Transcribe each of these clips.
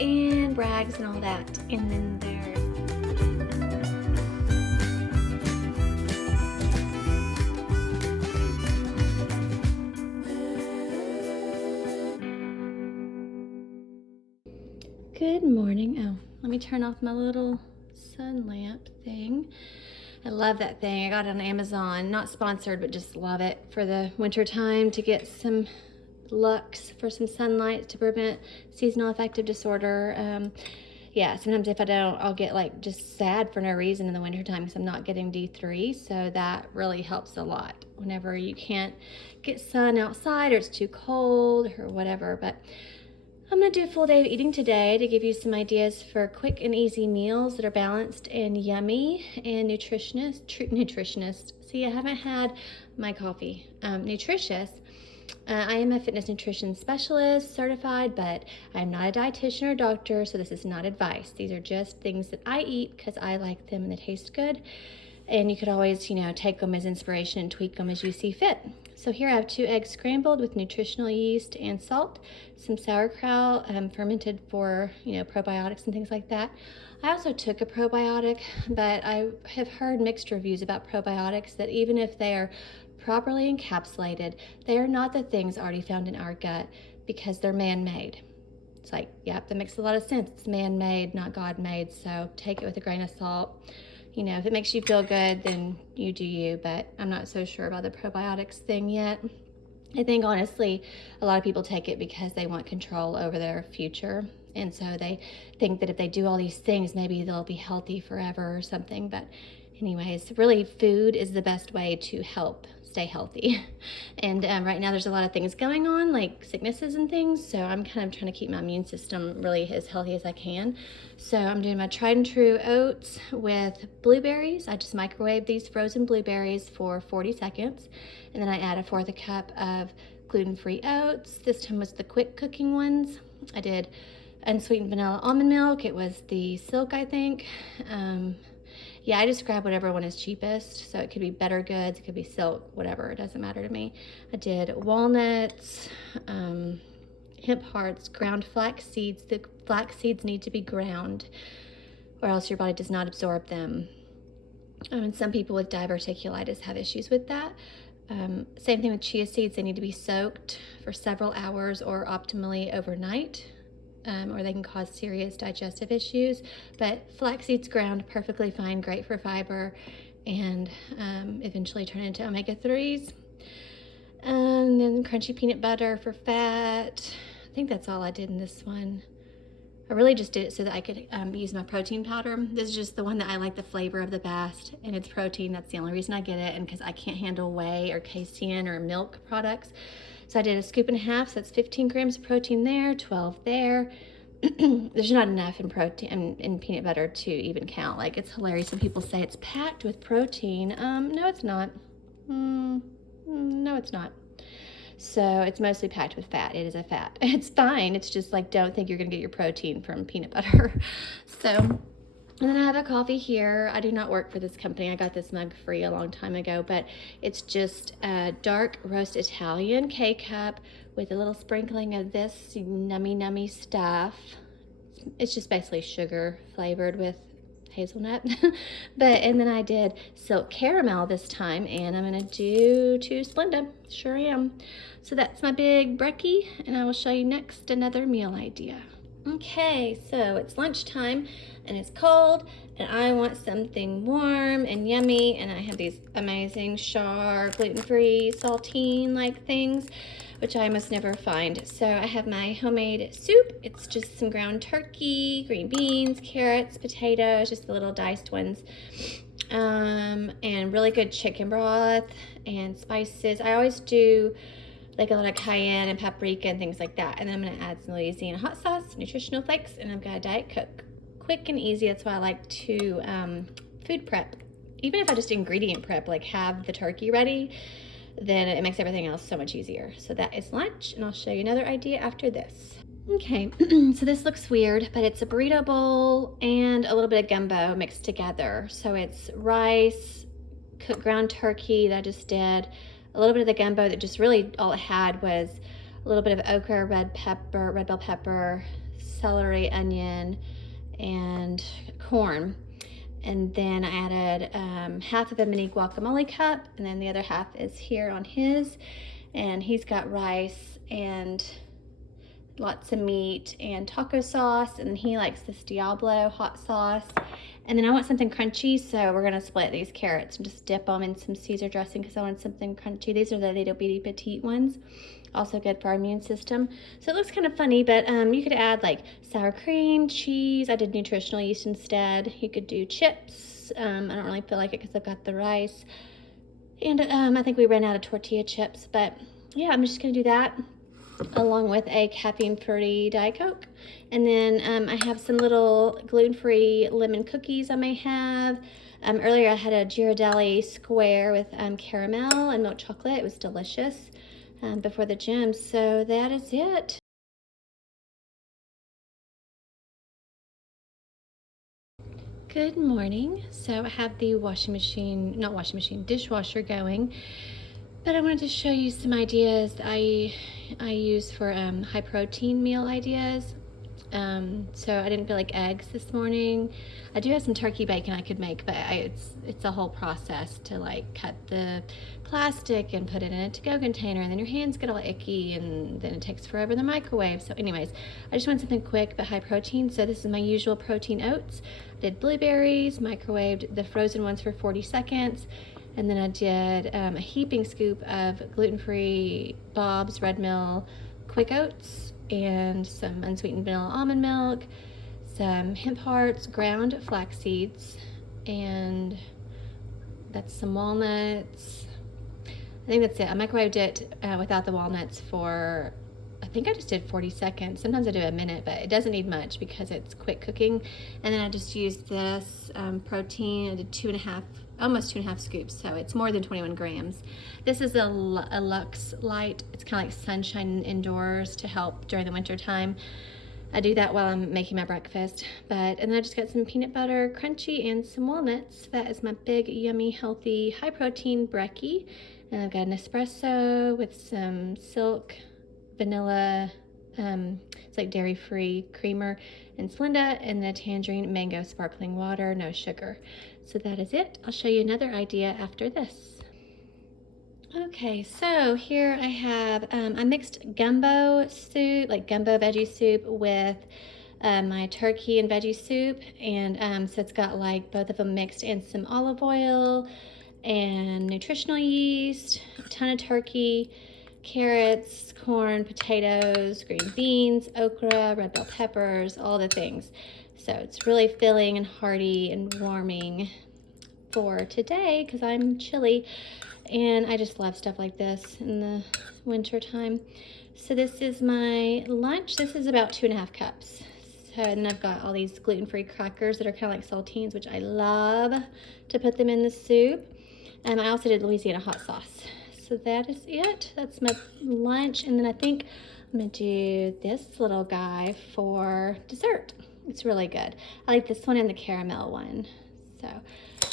and rags and all that. And then there's good morning. Oh, let me turn off my little sun lamp thing. I love that thing. I got it on Amazon. Not sponsored, but just love it for the winter time to get some lux for some sunlight to prevent seasonal affective disorder. Yeah, sometimes if I don't, I'll get like just sad for no reason in the wintertime because I'm not getting D3. So that really helps a lot whenever you can't get sun outside or it's too cold or whatever. But I'm gonna do a full day of eating today to give you some ideas for quick and easy meals that are balanced and yummy and nutritionist. See, I haven't had my coffee. Nutritious. I am a fitness nutrition specialist certified, but I'm not a dietitian or doctor, so this is not advice. These are just things that I eat because I like them and they taste good. And you could always, take them as inspiration and tweak them as you see fit. So here I have 2 eggs scrambled with nutritional yeast and salt, some sauerkraut fermented for, probiotics and things like that. I also took a probiotic, but I have heard mixed reviews about probiotics that even if they are properly encapsulated, they are not the things already found in our gut because they're man-made. It's like, yep, that makes a lot of sense. It's man-made, not God-made, so take it with a grain of salt. If it makes you feel good, then you do you, but I'm not so sure about the probiotics thing yet. I think, honestly, a lot of people take it because they want control over their future, and so they think that if they do all these things, maybe they'll be healthy forever or something, but anyways, really food is the best way to help stay healthy. And right now there's a lot of things going on, like sicknesses and things, so I'm kind of trying to keep my immune system really as healthy as I can. So I'm doing my tried and true oats with blueberries. I just microwave these frozen blueberries for 40 seconds, and then I add 1/4 cup of gluten-free oats. This time was the quick cooking ones. I did unsweetened vanilla almond milk. It was the Silk, I think. Yeah, I just grab whatever one is cheapest. So it could be Better Goods, it could be Silk, whatever. It doesn't matter to me. I did walnuts, hemp hearts, ground flax seeds. The flax seeds need to be ground or else your body does not absorb them. And some people with diverticulitis have issues with that. Same thing with chia seeds. They need to be soaked for several hours or optimally overnight. Or they can cause serious digestive issues. But flax seeds ground perfectly fine, great for fiber, and eventually turn into omega-3s. And then crunchy peanut butter for fat. I think that's all I did in this one. I really just did it so that I could use my protein powder. This is just the one that I like the flavor of the best, and it's protein. That's the only reason I get it, and because I can't handle whey or casein or milk products. So I did 1.5 scoops, so that's 15 grams of protein there, 12 there. There's not enough in protein in peanut butter to even count. Like, it's hilarious when people say it's packed with protein. No, it's not. No, it's not. So it's mostly packed with fat. It is a fat. It's fine. It's just like, don't think you're gonna get your protein from peanut butter. So, and then I have a coffee here. I do not work for this company. I got this mug free a long time ago, but it's just a dark roast Italian K-cup with a little sprinkling of this nummy stuff. It's just basically sugar flavored with hazelnut. And then I did Silk Caramel this time, and I'm gonna do 2 Splenda. Sure am. So that's my big brekkie, and I will show you next another meal idea. Okay, so it's lunchtime and it's cold and I want something warm and yummy, and I have these amazing Char gluten-free saltine like things, which I almost never find. So I have my homemade soup. It's just some ground turkey, green beans, carrots, potatoes, just the little diced ones, and really good chicken broth and spices. I always do like a lot of cayenne and paprika and things like that. And then I'm gonna add some Louisiana hot sauce, nutritional flakes, and I've got a Diet Coke. Quick and easy. That's why I like to food prep. Even if I just ingredient prep, like have the turkey ready, then it makes everything else so much easier. So that is lunch, and I'll show you another idea after this. Okay, so this looks weird, but it's a burrito bowl and a little bit of gumbo mixed together. So it's rice, cooked ground turkey that I just did, a little bit of the gumbo that just really all it had was a little bit of okra, red bell pepper, celery, onion, and corn. And then I added half of a mini guacamole cup, and then the other half is here on his. And he's got rice and lots of meat and taco sauce, and he likes this Diablo hot sauce. And then I want something crunchy, so we're gonna split these carrots and just dip them in some Caesar dressing because I want something crunchy. These are the little bitty petite ones, also good for our immune system. So it looks kind of funny, but you could add like sour cream, cheese. I did nutritional yeast instead. You could do chips. I don't really feel like it because I've got the rice. And I think we ran out of tortilla chips, but yeah, I'm just gonna do that along with a caffeine-free Diet Coke. And then I have some little gluten-free lemon cookies I may have. Earlier I had a Ghirardelli square with caramel and milk chocolate. It was delicious before the gym. So that is it. Good morning. So I have the dishwasher going. But I wanted to show you some ideas I use for high protein meal ideas. So I didn't feel like eggs this morning. I do have some turkey bacon I could make, but it's a whole process to like cut the plastic and put it in a to-go container, and then your hands get all icky, and then it takes forever in the microwave. So anyways, I just want something quick but high protein. So this is my usual protein oats. I did blueberries, microwaved the frozen ones for 40 seconds. And then I did a heaping scoop of gluten-free Bob's Red Mill Quick Oats and some unsweetened vanilla almond milk, some hemp hearts, ground flax seeds, and that's some walnuts. I think that's it. I microwaved it without the walnuts for, I think I just did 40 seconds. Sometimes I do a minute, but it doesn't need much because it's quick cooking. And then I just used this protein. I did almost 2.5 scoops, so it's more than 21 grams. This is a Lux Light. It's kind of like sunshine indoors to help during the winter time. I do that while I'm making my breakfast. And then I just got some peanut butter crunchy and some walnuts. That is my big, yummy, healthy, high protein brekkie. And I've got an espresso with some Silk vanilla, it's like dairy-free creamer, and Splenda, and the tangerine mango sparkling water, no sugar. So that is it. I'll show you another idea after this. Okay, so here I have, I mixed gumbo soup, like gumbo veggie soup, with my turkey and veggie soup, and so it's got like both of them mixed in some olive oil and nutritional yeast, a ton of turkey, carrots, corn, potatoes, green beans, okra, red bell peppers, all the things. So it's really filling and hearty and warming for today because I'm chilly, and I just love stuff like this in the winter time. So this is my lunch. This is about 2.5 cups. So, and I've got all these gluten-free crackers that are kind of like saltines, which I love to put them in the soup. And I also did Louisiana hot sauce. So that is it. That's my lunch. And then I think I'm gonna do this little guy for dessert. It's really good. I like this one and the caramel one. So,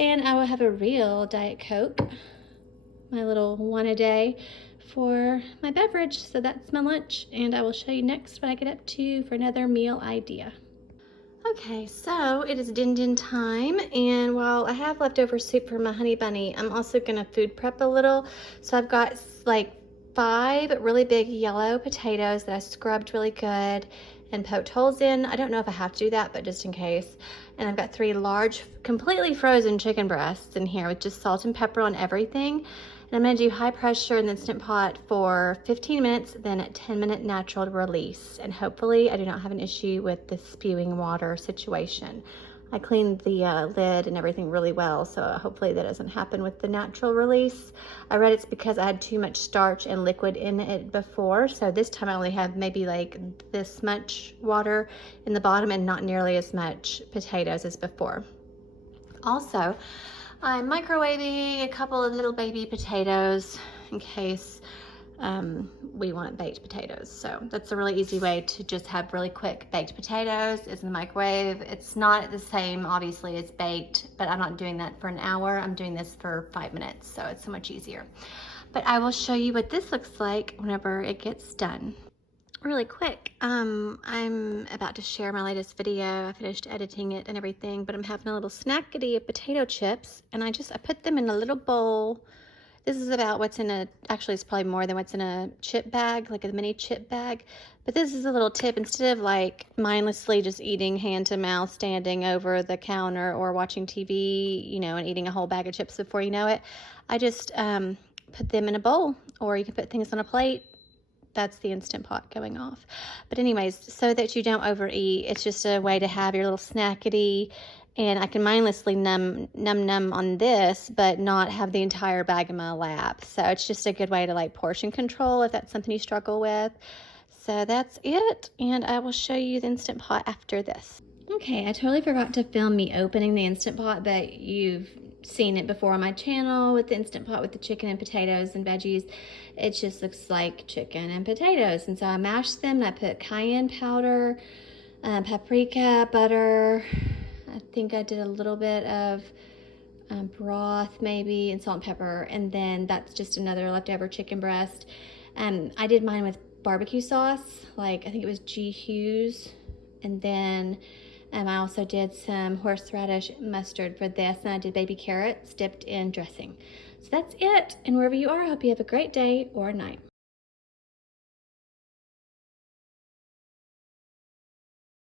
and I will have a real Diet Coke, my little one a day, for my beverage. So that's my lunch, and I will show you next what I get up to for another meal idea. Okay, so it is din time, and while I have leftover soup for my honey bunny, I'm also gonna food prep a little. So I've got like 5 really big yellow potatoes that I scrubbed really good and poked holes in. I don't know if I have to do that, but just in case. And I've got 3 large, completely frozen chicken breasts in here with just salt and pepper on everything. And I'm gonna do high pressure in the Instant Pot for 15 minutes, then a 10-minute natural release. And hopefully I do not have an issue with the spewing water situation. I cleaned the lid and everything really well, so hopefully that doesn't happen with the natural release. I read it's because I had too much starch and liquid in it before, so this time I only have maybe like this much water in the bottom and not nearly as much potatoes as before. Also, I'm microwaving a couple of little baby potatoes in case we want baked potatoes. So that's a really easy way to just have really quick baked potatoes is in the microwave. It's not the same, obviously, as baked, but I'm not doing that for an hour. I'm doing this for 5 minutes, so it's so much easier. But I will show you what this looks like whenever it gets done. really quick. I'm about to share my latest video. I finished editing it and everything, but I'm having a little snackity of potato chips, and I put them in a little bowl. This is about what's in actually it's probably more than what's in a chip bag, like a mini chip bag. But this is a little tip. Instead of like mindlessly just eating hand to mouth, standing over the counter or watching TV, you know, and eating a whole bag of chips before you know it, I just put them in a bowl, or you can put things on a plate. That's the Instant Pot going off. But anyways, so that you don't overeat, it's just a way to have your little snackity, and I can mindlessly num on this, but not have the entire bag in my lap. So it's just a good way to like portion control if that's something you struggle with. So that's it, and I will show you the Instant Pot after this. Okay, I totally forgot to film me opening the Instant Pot, but you've seen it before on my channel with the Instant Pot with the chicken and potatoes and veggies. It just looks like chicken and potatoes. And so I mashed them, and I put cayenne powder, paprika, butter. I think I did a little bit of broth maybe, and salt and pepper. And then that's just another leftover chicken breast. I did mine with barbecue sauce, like I think it was G. Hughes. And then I also did some horseradish mustard for this, and I did baby carrots dipped in dressing. So that's it. And wherever you are, I hope you have a great day or night.